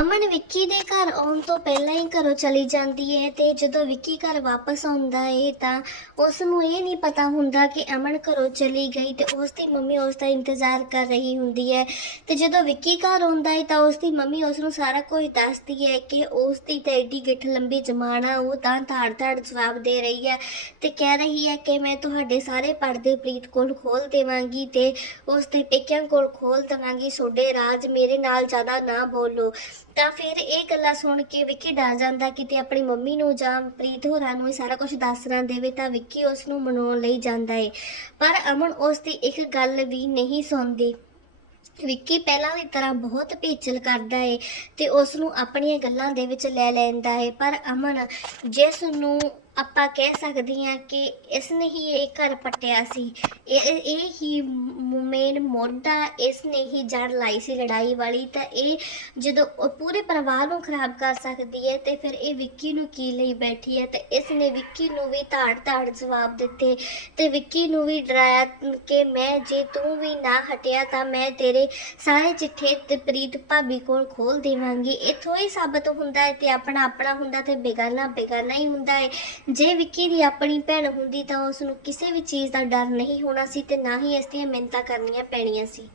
ਅਮਨ, ਵਿੱਕੀ ਦੇ ਘਰ ਆਉਣ ਤੋਂ ਪਹਿਲਾਂ ਹੀ ਘਰੋਂ ਚਲੀ ਜਾਂਦੀ ਹੈ ਤੇ ਜਦੋਂ ਵਿੱਕੀ ਘਰ ਵਾਪਸ ਆਉਂਦਾ ਹੈ ਤਾਂ ਉਸ ਨੂੰ ਇਹ ਨਹੀਂ ਪਤਾ ਹੁੰਦਾ ਕਿ ਅਮਨ ਘਰੋਂ ਚਲੀ ਗਈ ਤੇ ਉਸ ਦੀ ਮੰਮੀ ਉਸ ਦਾ ਇੰਤਜ਼ਾਰ ਕਰ ਰਹੀ ਹੁੰਦੀ ਹੈ। ਤੇ ਜਦੋਂ ਵਿੱਕੀ ਘਰ ਆਉਂਦਾ ਹੈ ਤਾਂ ਉਸ ਦੀ ਮੰਮੀ ਉਸ ਨੂੰ ਸਾਰਾ ਕੁਝ ਦੱਸਦੀ ਹੈ ਕਿ ਉਸ ਦੀ ਤਾਂ ਐਡੀ ਗਿੱਠ ਲੰਬੀ ਜਮਾਨਾ ਉਹ ਤਾਂ ਧਾੜ ਧਾੜ ਜਵਾਬ ਦੇ ਰਹੀ ਹੈ ਤੇ ਕਹਿ ਰਹੀ ਹੈ ਕਿ ਮੈਂ ਤੁਹਾਡੇ ਸਾਰੇ ਪਰਦੇ ਪ੍ਰੀਤ ਕੋਲ ਖੋਲ ਦੇਵਾਂਗੀ ਤੇ ਉਸ ਦੇ ਪੇਕਿਆਂ ਕੋਲ ਖੋਲ ਦੇਵਾਂਗੀ, ਤੁਹਾਡੇ ਰਾਜ ਮੇਰੇ ਨਾਲ ਜ਼ਿਆਦਾ ਨਾ ਬੋਲੋ। ਤਾਂ ਫਿਰ ਇਹ ਗੱਲਾਂ ਸੁਣ ਕੇ ਵਿੱਕੀ ਡਰ ਜਾਂਦਾ ਕਿਤੇ ਆਪਣੀ ਮੰਮੀ ਨੂੰ ਜਾਂ ਪ੍ਰੀਤ ਹੋਰਾਂ ਨੂੰ ਇਹ ਸਾਰਾ ਕੁਝ ਦੱਸ ਨਾ ਦੇਵੇ ਤਾਂ ਵਿੱਕੀ ਉਸ ਨੂੰ ਮਨਾਉਣ ਲਈ ਜਾਂਦਾ ਹੈ ਪਰ ਅਮਨ ਉਸ ਦੀ ਇੱਕ ਗੱਲ ਵੀ ਨਹੀਂ ਸੁਣਦੀ। ਵਿੱਕੀ ਪਹਿਲਾਂ ਦੀ ਤਰ੍ਹਾਂ ਬਹੁਤ ਭੇਚਲ ਕਰਦਾ ਹੈ ਤੇ ਉਸ ਨੂੰ ਆਪਣੀਆਂ ਗੱਲਾਂ ਦੇ ਵਿੱਚ ਲੈ ਲੈਂਦਾ ਹੈ ਪਰ ਅਮਨ ਜਿਸ ਨੂੰ ਆਪਾਂ ਕਹਿ ਸਕਦੇ ਹਾਂ ਕਿ ਇਸ ਨੇ ਹੀ ਇਹ ਘਰ ਪੱਟਿਆ ਸੀ। ਇਹ ਇਹ ਹੀ ਮੇਨ ਮੋਢਾ ਇਸ ਨੇ ਹੀ ਜੜ ਲਾਈ ਸੀ ਲੜਾਈ ਵਾਲੀ। ਤਾਂ ਇਹ ਜਦੋਂ ਪੂਰੇ ਪਰਿਵਾਰ ਨੂੰ ਖਰਾਬ ਕਰ ਸਕਦੀ ਹੈ, ਤੇ ਫਿਰ ਇਹ ਵਿੱਕੀ ਨੂੰ ਕੀ ਲਈ ਬੈਠੀ ਹੈ? ਤੇ ਇਸ ਨੇ ਵਿੱਕੀ ਨੂੰ ਵੀ ਧਾੜ ਧਾੜ ਜਵਾਬ ਦਿੱਤੇ। ਤੇ ਵਿੱਕੀ ਨੂੰ ਵੀ ਡਰਾਇਆ ਕਿ ਮੈਂ, ਜੇ ਤੂੰ ਵੀ ਨਾ ਹਟਿਆ ਤਾਂ ਮੈਂ ਤੇਰੇ ਸਾਰੇ ਚਿੱਠੇ ਤੇ ਪ੍ਰੀਤ ਭਾਬੀ ਕੋਲ ਖੋਲ ਦੇਵਾਂਗੀ। ਇੱਥੋਂ ਹੀ ਸਾਬਤ ਹੁੰਦਾ ਹੈ ਤੇ ਆਪਣਾ ਆਪਣਾ ਹੁੰਦਾ ਤੇ ਬੇਗਾਨਾ ਬੇਗਾਨਾ ਹੀ ਹੁੰਦਾ ਹੈ। ਜੇ ਵਿੱਕੀ ਦੀ ਆਪਣੀ ਭੈਣ ਹੁੰਦੀ ਤਾਂ ਉਸ ਨੂੰ ਕਿਸੇ ਵੀ ਚੀਜ਼ ਦਾ ਡਰ ਨਹੀਂ ਹੋਣਾ ਸੀ ਤੇ ਨਾ ਹੀ ਇਸ ਦੀਆਂ ਮਿੰਨਤਾਂ ਕਰਨੀਆਂ ਪੈਣੀਆਂ ਸੀ।